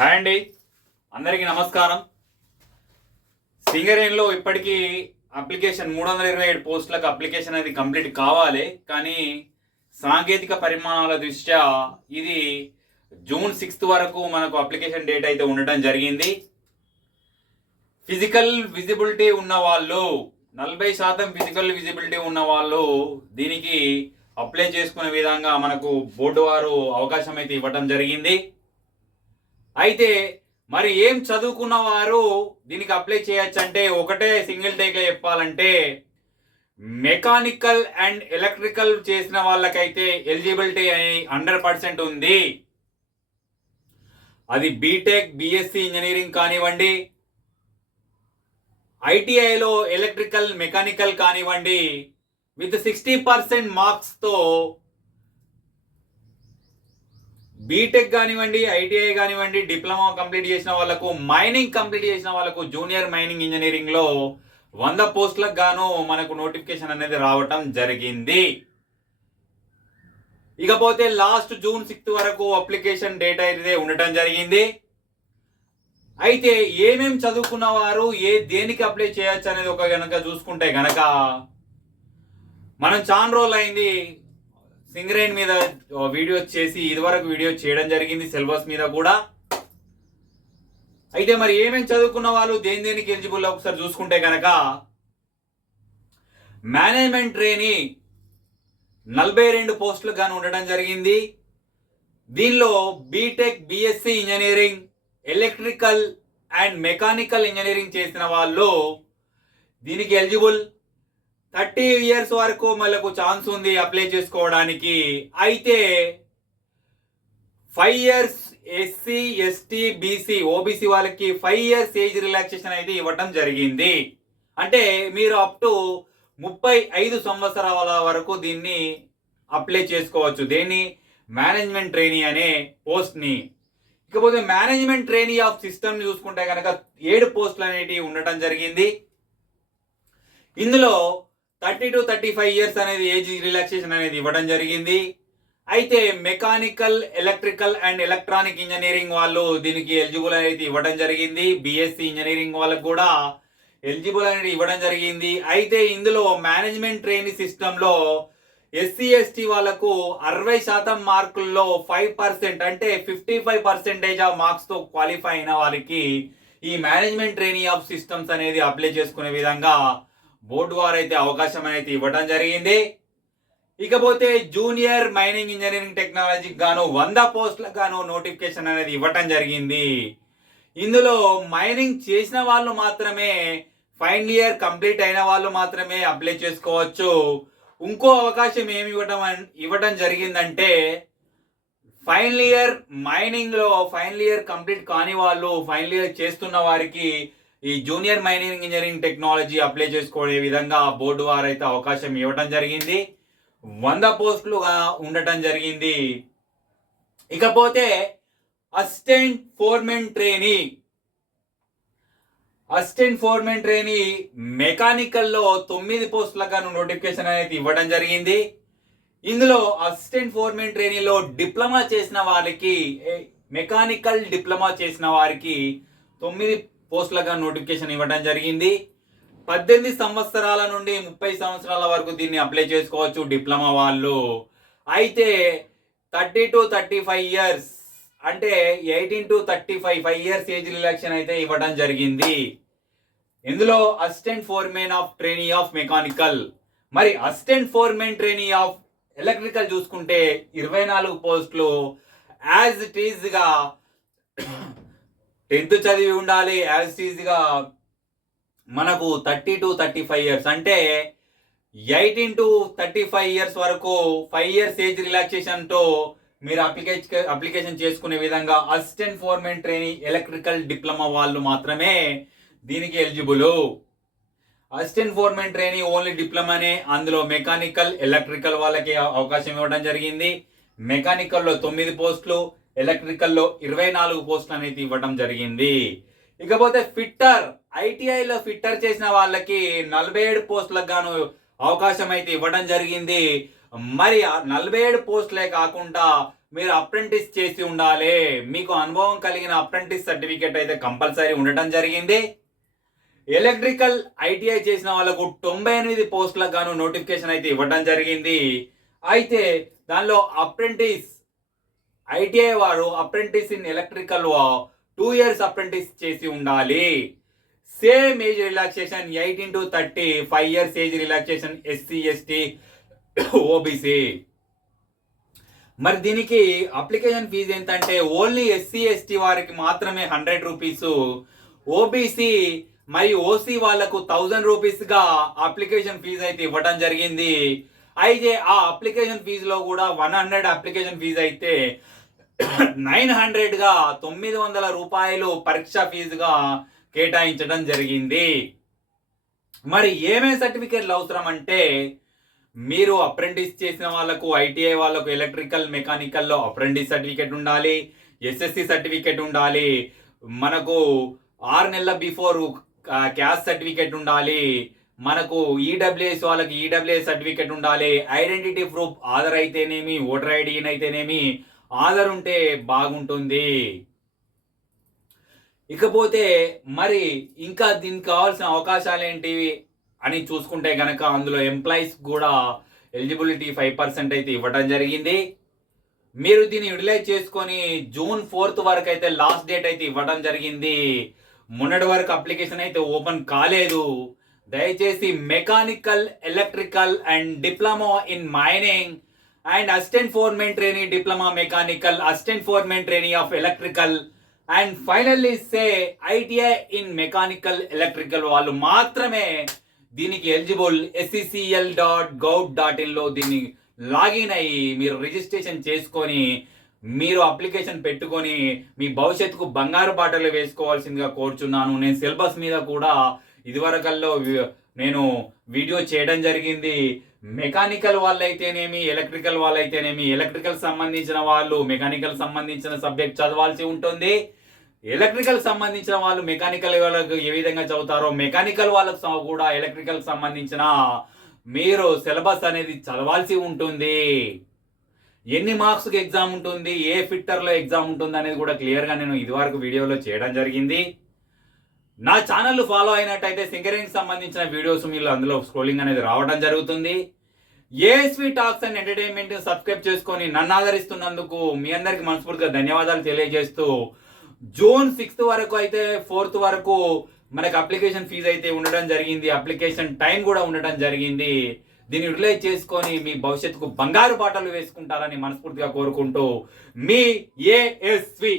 Hi అండి, అందరికీ నమస్కారం. సింగరేణిలో ఇప్పటికీ అప్లికేషన్ 327 పోస్టులకు అప్లికేషన్ అనేది కంప్లీట్ కావాలి. కానీ సాంకేతిక పరిమాణాల దృష్ట్యా ఇది జూన్ 6 వరకు మనకు అప్లికేషన్ డేట్ అయితే ఉండటం జరిగింది. ఫిజికల్ విజిబిలిటీ ఉన్న వాళ్ళు 40% ఫిజికల్ విజిబిలిటీ ఉన్న వాళ్ళు దీనికి అప్లై చేసుకునే విధంగా మనకు బోర్డు వారు అవకాశం అయితే ఇవ్వటం జరిగింది. అయితే మరి ఏం చదువుకున్న వారు దీనికి అప్లై చేయొచ్చు అంటే ఒకటే సింగిల్ టేక్లో చెప్పాలంటే మెకానికల్ అండ్ ఎలక్ట్రికల్ చేసిన వాళ్ళకైతే ఎలిజిబిలిటీ అని 100% ఉంది. అది బీటెక్ బిఎస్సి ఇంజనీరింగ్ కానివ్వండి, ఐటీఐలో ఎలక్ట్రికల్ మెకానికల్ కానివ్వండి, విత్ 60% మార్క్స్తో బీటెక్ కానివ్వండి, ఐటీఐ కానివ్వండి, డిప్లొమా కంప్లీట్ చేసిన వాళ్ళకు, మైనింగ్ కంప్లీట్ చేసిన వాళ్ళకు జూనియర్ మైనింగ్ ఇంజనీరింగ్లో 100 పోస్టులకు గాను మనకు నోటిఫికేషన్ అనేది రావటం జరిగింది. ఇకపోతే లాస్ట్ జూన్ 6 వరకు అప్లికేషన్ డేట్ అయితే ఉండటం జరిగింది. అయితే ఏమేం చదువుకున్న వారు దేనికి అప్లై చేయొచ్చు అనేది ఒక గనక చూసుకుంటే గనక మనం చాలా రోజులు అయింది సింగరేణి మీద వీడియో చేసి ఇదివరకు వీడియో చేయడం జరిగింది, సిలబస్ మీద కూడా. అయితే మరి ఏమేమి చదువుకున్న వాళ్ళు దేనికి ఎలిజిబుల్ ఒకసారి చూసుకుంటే కనుక మేనేజ్మెంట్ ట్రైనీ 42 పోస్టులు గాను ఉండడం జరిగింది. దీనిలో BTech BSc engineering, electrical and mechanical engineering చేసిన వాళ్ళు దీనికి ఎలిజిబుల్. 30 ఇయర్స్ వరకు మనకు ఛాన్స్ ఉంది అప్లై చేసుకోవడానికి. అయితే 5 years SC ST BC OBC వాళ్ళకి 5 ఇయర్స్ ఏజ్ రిలాక్సేషన్ అయితే ఇవ్వటం జరిగింది. అంటే మీరు అప్ టు 35 సంవత్సరాల వరకు దీన్ని అప్లై చేసుకోవచ్చు. దేన్ని? మేనేజ్మెంట్ ట్రైనీ అనే పోస్ట్ని. ఇకపోతే మేనేజ్మెంట్ ట్రైనీ ఆఫ్ సిస్టమ్ చూసుకుంటే కనుక 7 పోస్టులు అనేటివి ఉండటం జరిగింది. ఇందులో 30 to 35 ఇయర్స్ అనేది ఏజ్ రిలాక్సేషన్ అనేది ఇవ్వడం జరిగింది. అయితే mechanical, electrical and electronic engineering వాళ్ళు దీనికి ఎలిజిబుల్ అనేది ఇవ్వడం జరిగింది. బిఎస్సి ఇంజనీరింగ్ వాళ్ళకు కూడా ఎలిజిబుల్ అనేది ఇవ్వడం జరిగింది. అయితే ఇందులో మేనేజ్మెంట్ ట్రైనీ సిస్టంలో ఎస్సీ ఎస్టీ వాళ్ళకు 60% మార్కుల్లో 5% అంటే 55% ఆఫ్ మార్క్స్తో క్వాలిఫై అయిన వారికి ఈ మేనేజ్మెంట్ ట్రైనీ ఆఫ్ సిస్టమ్స్ అనేది అప్లై చేసుకునే విధంగా బోర్డు వారు అయితే అవకాశం అయితే ఇవ్వడం జరిగింది. ఇకపోతే జూనియర్ మైనింగ్ ఇంజనీరింగ్ టెక్నాలజీకి గాను 100 పోస్టులకు గాను నోటిఫికేషన్ అనేది ఇవ్వటం జరిగింది. ఇందులో మైనింగ్ చేసిన వాళ్ళు మాత్రమే, ఫైనల్ ఇయర్ కంప్లీట్ అయిన వాళ్ళు మాత్రమే అప్లై చేసుకోవచ్చు. ఇంకో అవకాశం ఏమి ఇవ్వటం జరిగిందంటే ఫైనల్ ఇయర్ మైనింగ్లో ఫైనల్ ఇయర్ కంప్లీట్ కాని వాళ్ళు, ఫైనల్ ఇయర్ చేస్తున్న వారికి ఈ junior mining engineering technology apply చేసుకునే విధంగా బోర్డు వారు అయితే అవకాశం ఇవ్వటం జరిగింది. 100 పోస్టులుగా ఉండటం జరిగింది. ఇకపోతే అసిస్టెంట్ ఫోర్మెన్ ట్రైనీ మెకానికల్లో 9 పోస్టులుగా నోటిఫికేషన్ అనేది ఇవ్వడం జరిగింది. ఇందులో అసిస్టెంట్ ఫోర్మెన్ ట్రైనీలో డిప్లొమా చేసిన వారికి, మెకానికల్ డిప్లొమా చేసిన వారికి 9 పోస్టులుగా నోటిఫికేషన్ ఇవ్వడం జరిగింది. 18 సంవత్సరాల నుండి 30 సంవత్సరాల వరకు దీన్ని అప్లై చేసుకోవచ్చు డిప్లొమా వాళ్ళు. అయితే 30 to 35 ఇయర్స్ అంటే 18 to 35 5 ఇయర్స్ ఏజ్ రిలాక్సేషన్ అయితే ఇవ్వడం జరిగింది. ఇందులో assistant foreman of trainee of mechanical, మరి assistant foreman trainee of electrical చూసుకుంటే 24 పోస్టులు. యాజ్ ఇట్ ఈజ్గా 10th చదివి ఉండాలి. యాజ్ ఇట్ ఈజ్గా మనకు 30 to 35 ఇయర్స్ అంటే 18 to 35 ఇయర్స్ వరకు 5 ఇయర్స్ ఏజ్ రిలాక్సేషన్తో మీరు అప్లికేషన్ చేసుకునే విధంగా assistant foreman trainee electrical diploma వాళ్ళు మాత్రమే దీనికి eligible. Assistant foreman trainee only డిప్లొమానే. అందులో మెకానికల్, ఎలక్ట్రికల్ వాళ్ళకి అవకాశం ఇవ్వడం జరిగింది. మెకానికల్లో 9 పోస్టులు, ఎలక్ట్రికల్లో 24 పోస్టులు అనేది ఇవ్వడం జరిగింది. ఇకపోతే ఫిట్టర్, ఐటీఐలో ఫిట్టర్ చేసిన వాళ్ళకి 47 పోస్టులకు గాను అవకాశం అయితే ఇవ్వడం జరిగింది. మరి 47 పోస్టులే కాకుండా మీరు అప్రెంటిస్ చేసి ఉండాలి. మీకు అనుభవం కలిగిన అప్రెంటిస్ సర్టిఫికేట్ అయితే కంపల్సరీ ఉండటం జరిగింది. ఎలక్ట్రికల్ ఐటీఐ చేసిన వాళ్ళకు 98 పోస్టులకు గాను నోటిఫికేషన్ అయితే ఇవ్వడం జరిగింది. అయితే దానిలో అప్రెంటిస్ ఐటీఐ వారు apprentice in electrical 2 years apprentice చేసి ఉండాలి. Same age relaxation 18 to 30, 5 years age relaxation SC ST OBC. మరి దీనికి అప్లికేషన్ ఫీజు ఏంటంటే ఓన్లీ ఎస్సీ ఎస్టీ వారికి మాత్రమే 100 రూపీస్, ఓబీసీ మరియు ఓసీ వాళ్లకు 1000 రూపీస్గా అప్లికేషన్ ఫీజు అయితే ఇవ్వడం జరిగింది. అయితే ఆ అప్లికేషన్ ఫీజులో కూడా 100 అప్లికేషన్ ఫీజు అయితే 900గా 900 రూపాయలు పరీక్ష ఫీజుగా కేటాయించడం జరిగింది. మరి ఏమేమి సర్టిఫికేట్లు అవసరం అంటే మీరు అప్రెంటిస్ చేసిన వాళ్ళకు ఐటీఐ వాళ్ళకు ఎలక్ట్రికల్ మెకానికల్లో అప్రెంటిస్ సర్టిఫికేట్ ఉండాలి, ఎస్ఎస్సి సర్టిఫికేట్ ఉండాలి, మనకు 6 నెలల బిఫోర్ క్యాస్ట్ సర్టిఫికేట్ ఉండాలి, మనకు ఈడబ్ల్యూఎస్ వాళ్ళకి ఈడబ్ల్యూఎస్ సర్టిఫికేట్ ఉండాలి, ఐడెంటిటీ ప్రూఫ్ ఆధార్ అయితేనేమి ఓటర్ ఐడి అయితేనేమి ఆధార్ ఉంటే బాగుంటుంది. ఇకపోతే మరి ఇంకా దీనికి కావాల్సిన అవకాశాలు ఏంటివి అని చూసుకుంటే కనుక అందులో ఎంప్లాయీస్ కూడా ఎలిజిబిలిటీ 5% అయితే ఇవ్వడం జరిగింది. మీరు దీన్ని యూటిలైజ్ చేసుకొని June 4th వరకు అయితే లాస్ట్ డేట్ అయితే ఇవ్వడం జరిగింది. మొన్నటి వరకు అప్లికేషన్ అయితే ఓపెన్ కాలేదు. దయచేసి mechanical, electrical and diploma in mining and assistant foreman trainee diploma mechanical, assistant foreman trainee of electrical and finally say ITI in mechanical electrical వాళ్ళు మాత్రమే దీనికి ఎలిజిబుల్. SECL.gov.in లో దీన్ని లాగిన్ అయ్యి మీరు రిజిస్ట్రేషన్ చేసుకొని మీరు అప్లికేషన్ పెట్టుకొని మీ భవిష్యత్తుకు బంగారు బాటలు వేసుకోవాల్సిందిగా కోరుచున్నాను. నేను సిలబస్ మీద కూడా ఇదివరకల్లో నేను వీడియో చేయడం జరిగింది. మెకానికల్ వాళ్ళైతేనేమి ఎలక్ట్రికల్ వాళ్ళైతేనేమి ఎలక్ట్రికల్ సంబంధించిన వాళ్ళు మెకానికల్ సంబంధించిన సబ్జెక్ట్ చదవాల్సి ఉంటుంది. ఎలక్ట్రికల్ సంబంధించిన వాళ్ళు మెకానికల్ వాళ్ళకు ఏ విధంగా చదువుతారో మెకానికల్ వాళ్ళకు కూడా ఎలక్ట్రికల్ సంబంధించిన మీరు సిలబస్ అనేది చదవాల్సి ఉంటుంది. ఎన్ని మార్క్స్కి ఎగ్జామ్ ఉంటుంది, ఏ ఫిట్టర్లో ఎగ్జామ్ ఉంటుంది అనేది కూడా క్లియర్గా నేను ఇదివరకు వీడియోలో చేయడం జరిగింది. నా ఛానల్ ఫాలో అయినట్టయితే సింగరింగ్ సంబంధించిన వీడియోస్ మీరు అందులో స్క్రోలింగ్ అనేది రావడం జరుగుతుంది. ASV talks and entertainment subscribe చేసుకొని నన్ను ఆదరిస్తున్నందుకు మీ అందరికి మనస్ఫూర్తిగా ధన్యవాదాలు తెలియజేస్తూ June 6th వరకు అయితే 4th వరకు మనకు అప్లికేషన్ ఫీజు అయితే ఉండడం జరిగింది. అప్లికేషన్ టైం కూడా ఉండడం జరిగింది. దీన్ని యూటిలైజ్ చేసుకొని మీ భవిష్యత్తుకు బంగారు బాటలు వేసుకుంటారని మనస్ఫూర్తిగా కోరుకుంటూ మీ ఏఎస్వి.